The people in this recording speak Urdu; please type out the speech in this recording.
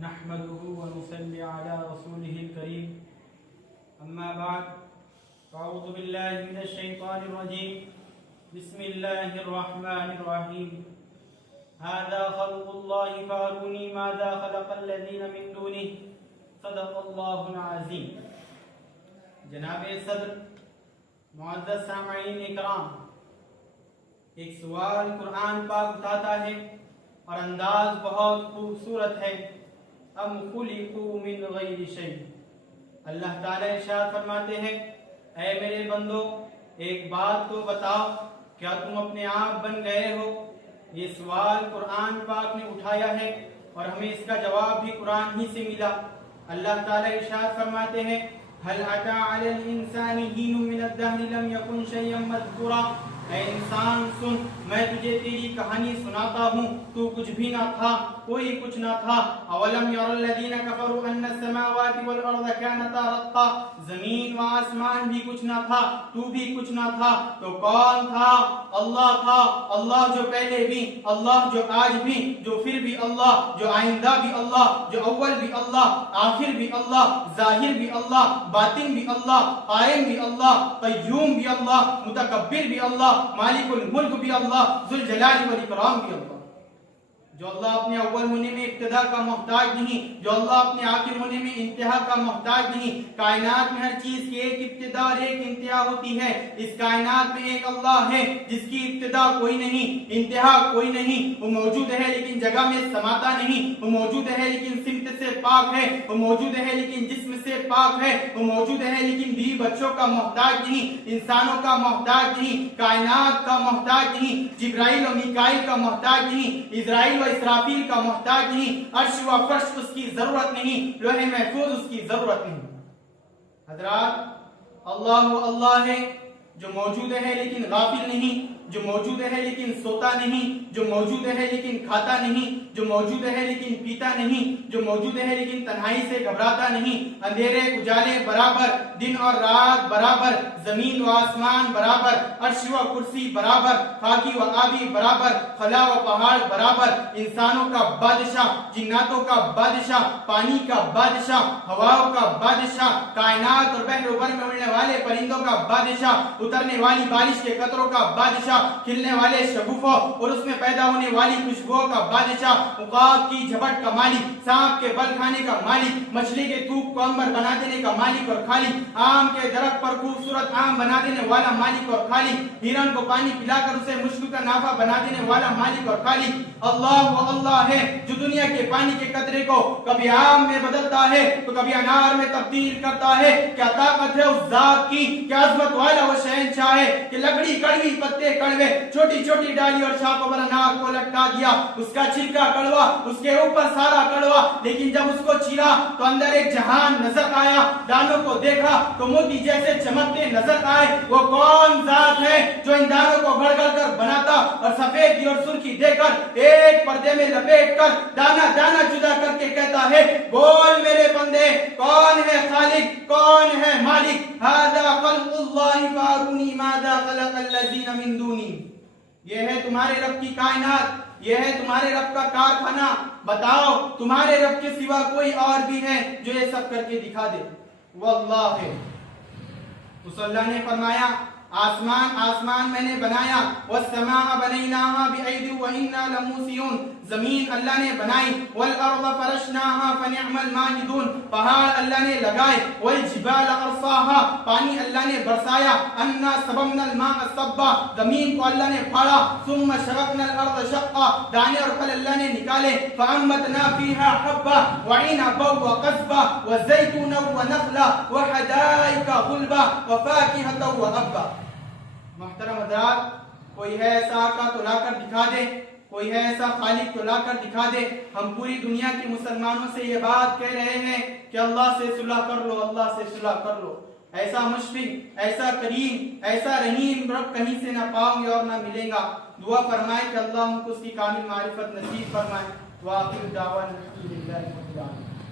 نحمده ونصلي على رسوله الكريم أما بعد فأعوذ بالله من الشيطان الرجيم بسم الله الرحمن الرحيم هذا خلق الله فأروني ماذا خلق الذين من دونه صدق الله العظيم. جناب صدر، معزز سامعین اکرام، ایک سوال قرآن پاک اٹھاتا ہے اور انداز بہت خوبصورت ہے. ام خلقوا من غیر شیء. اللہ تعالیٰ ارشاد فرماتے ہیں، اے میرے بندو ایک بات تو بتاؤ، کیا تم اپنے آپ بن گئے ہو؟ یہ سوال قرآن پاک نے اٹھایا ہے اور ہمیں اس کا جواب بھی قرآن ہی سے ملا. اللہ تعالیٰ ارشاد فرماتے ہیں، هل أتى على الإنسان حين من الدهر لم يكن شيئا مذكورا. اے انسان سن، میں تجھے تیری کہانی سناتا ہوں، تو کچھ بھی نہ تھا، کوئی کچھ نہ تھا. اولم ير الذين كفروا ان السماوات والارض كانتا رتقا. زمین و آسمان بھی کچھ نہ تھا، تو بھی کچھ نہ تھا، تو کون تھا؟ اللہ تھا. اللہ جو پہلے بھی، اللہ جو آج بھی، جو پھر بھی اللہ، جو آئندہ بھی اللہ، جو اول بھی اللہ، آخر بھی اللہ، ظاہر بھی اللہ، باطن بھی اللہ، قائم بھی اللہ، قیوم بھی اللہ، متکبر بھی اللہ، مالک الملک بھی اللہ، ذوالجلال والاکرام بھی اللہ. جو اللہ اپنے اول ہونے میں ابتدا کا محتاج نہیں، جو اللہ اپنے آخر ہونے میں انتہا کا محتاج نہیں. کائنات میں ہر چیز کی ایک ابتدا اور ایک انتہا ہوتی ہے. اس کائنات میں ایک اللہ ہے جس کی ابتدا کوئی نہیں، انتہا کوئی نہیں. وہ موجود ہے لیکن جگہ میں سماتا نہیں، وہ موجود ہے لیکن سمت سے پاک ہے، وہ موجود ہے لیکن جسم سے پاک ہے، وہ موجود ہے لیکن بیوی بچوں کا محتاج نہیں، انسانوں کا محتاج نہیں، کائنات کا محتاج نہیں، جبرائیل و میکائیل کا محتاج نہیں، اسرائیل و اسرافیل کا محتاج نہیں، عرش و فرش اس کی ضرورت نہیں، لوح محفوظ اس کی ضرورت نہیں. حضرات، اللہ وہ اللہ ہے جو موجود ہے لیکن غافل نہیں، جو موجود ہے لیکن سوتا نہیں، جو موجود ہے لیکن کھاتا نہیں، جو موجود ہے لیکن پیتا نہیں، جو موجود ہے لیکن تنہائی سے گھبراتا نہیں. اندھیرے اجالے برابر، دن اور رات برابر، زمین و آسمان برابر، عرش و کرسی برابر، خاکی و آبی برابر، خلا و پہاڑ برابر، انسانوں کا بادشاہ، جناتوں کا بادشاہ، پانی کا بادشاہ، ہواؤں کا بادشاہ، کائنات اور بحر و بر میں اڑنے والے پرندوں کا بادشاہ، اترنے والی بارش کے قطروں کا بادشاہ، کھلنے والے شگوفوں اور اس میں پیدا ہونے والی خوشبوؤں کا بادشاہ، عقاب کی جھپٹ کا مالک، سانپ کے بل کھانے کا مالک، مچھلی کے تھوک کو عنبر بنا دینے کا مالک اور خالق، آم کے درخت پر خوبصورت آم بنا دینے والا مالک اور خالق، ہرن کو پانی پلا کر اسے مشک کا نافع بنا دینے والا مالک اور خالق. اللہ وہ اللہ ہے جو دنیا کے پانی کے قطرے کو کبھی آم میں بدلتا ہے تو کبھی انار میں تبدیل کرتا ہے. کیا طاقت ہے اس ذات کی، کیا عظمت والا وہ شہنشاہ ہے کہ لکڑی کڑوی، پتے کڑوے، چھوٹی چھوٹی ڈالی اور شاخوں پر انار کو لٹکا دیا. اس کا چھلکا کڑوا، اس کے اوپر سارا کڑوا، لیکن جب اس کو چیرا تو اندر ایک جہان نظر آیا. دانوں کو دیکھا تو موتی جیسے چمکتے نظر آئے. وہ کون ذات ہے جو ان دانوں کو گھڑ گھڑ کر بناتا اور سفیدی اور سرخی دے کر ایک پردے میں لپیٹ کر دانا دانا جدا کر کے کہتا ہے، بول میرے بندے، کون ہے خالق، کون ہے مالک؟ ھذا خلق اللہ فارونی ماذا خلق الذین من دونی. یہ ہے تمہارے رب کی کائنات، یہ ہے تمہارے رب کا کارخانہ. بتاؤ تمہارے رب کے سوا کوئی اور بھی ہے جو یہ سب کر کے دکھا دے؟ وہ اللہ ہے. اس اللہ نے فرمایا، آسمان میں نے بنایا، والسماء بنیناها بأید وإنا لموسعون. زمین اللہ نے بنائی، والارض فرشناها فنعم الماہدون. پہاڑ اللہ نے لگائے، والجبال ارساها. پانی اللہ نے برسایا، انا صببنا الماء صبا. زمین کو اللہ نے پھاڑا، ثم شققنا الارض شقا. دانے اور پھل اللہ نے نکالے، فانبتنا فيها حبا وعنبا وقضبا وزيتونا ونخلا وحدائق غلبا وفاكهة وابا. محترم حضرات، کوئی ہے ایسا آقا تو لا کر دکھا دے، کوئی ہے ایسا خالق تو لا کر دکھا دے. ہم پوری دنیا کے مسلمانوں سے یہ بات کہہ رہے ہیں کہ اللہ سے صلح کر لو، اللہ سے صلح کر لو. ایسا مشفق، ایسا کریم، ایسا رحیم رب کہیں سے نہ پاؤں گے اور نہ ملیں گا. دعا فرمائے کہ اللہ ہم کو اس کی کامل معرفت نصیب فرمائے. وآخر دعوانا الحمدللہ.